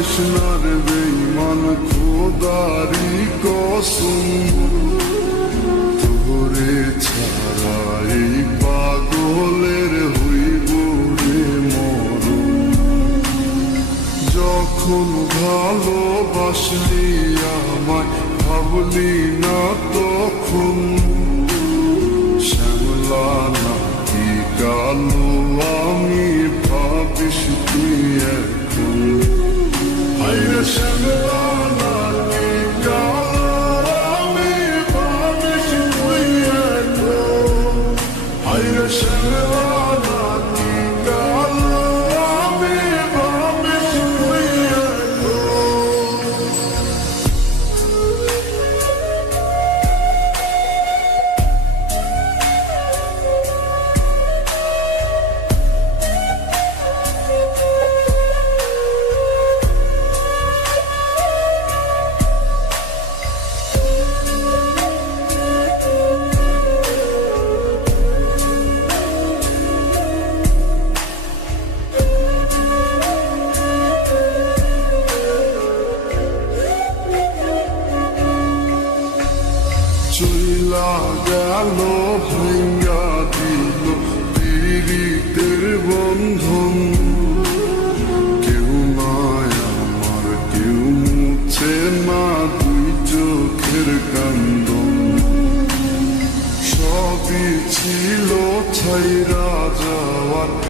পাইস না রে বেঈমান খোদারি কসম, তোরে ছাড়া এই পাগলের হইব রে মরণ। যখন ভালোবাসলি আমায় ভাবলি না তখন, শ্যামলা নাকি কালো আমি ভাবিস তুই এখন। হায়রে শ্যামলা নাকি কালো আমি ভাবিস তুই এখন। হায়রে শ্যামলা নাকি কালো আমি ভাবিস তুই এখন। চইলা গেল ভাঙ্গা দিল পীড়িতের বন্ধন।